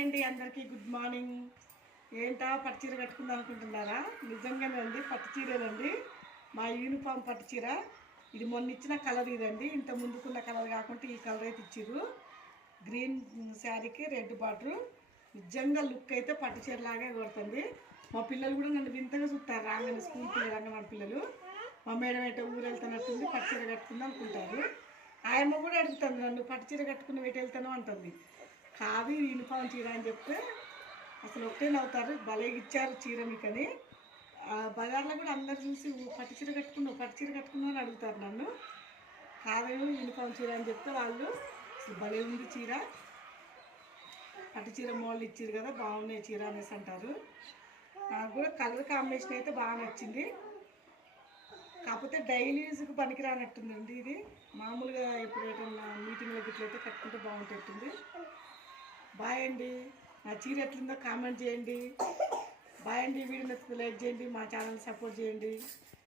అండి అందరికీ good morning. ఏంటా పట్టు చీర కట్టుకుందాం అనుకుంటున్నారా? నిజంగానే అండి పట్టు చీరేనండి మా యూనిఫామ్ పట్టు చీర. ఇది మొన్న ఇచ్చిన కలర్ ఇదండి. ఇంత ముందుకున్న కలర్ కాకుండా ఈ కలర్ అయితే ఇచ్చారు గ్రీన్ శారీకి రెడ్ బార్డర్. నిజంగా లుక్ అయితే పట్టు చీర లాగే కొడుతుంది. మా పిల్లలు కూడా నన్ను వింతగా చూస్తారు. రాగానే స్కూల్ పిల్లలు మన పిల్లలు. మా మేడం అయితే ఊరు వెళ్తున్నట్టుంది పట్టు చీర కట్టుకుందాం అనుకుంటారు. ఆయమ్మ కూడా అడుగుతుంది నన్ను పట్టు చీర కట్టుకుని వెయిట్ వెళ్తాను అంటుంది. కాదు యూనిఫామ్ చీర అని చెప్తే అసలు ఒకటే నవ్వుతారు. భలే ఇచ్చారు చీర మీకని. ఆ బజార్లో కూడా అందరు చూసి పట్టు చీర కట్టుకున్నావు పట్టు చీర కట్టుకున్నావు అని అడుగుతారు నన్ను. కాదు యూనిఫామ్ చీర అని చెప్తే వాళ్ళు అసలు భలే ఉంది చీర. పట్టు చీర మోళ్ళు ఇచ్చారు కదా బాగున్నాయి చీర అనేసి అంటారు. నాకు కూడా కలర్ కాంబినేషన్ అయితే బాగా నచ్చింది. కాకపోతే డైలీ యూజ్కి పనికిరానట్టుందండి ఇది. మామూలుగా ఇప్పుడు ఏదైనా మీటింగ్లకి ఇట్లయితే కట్టుకుంటే బాగుంటుంది బాయ్ అండి నా చీర ఎట్లుందో కామెంట్ చేయండి. బాయ్ అండి వీడియో నచ్చితే లైక్ చేయండి మా ఛానల్ సపోర్ట్ చేయండి.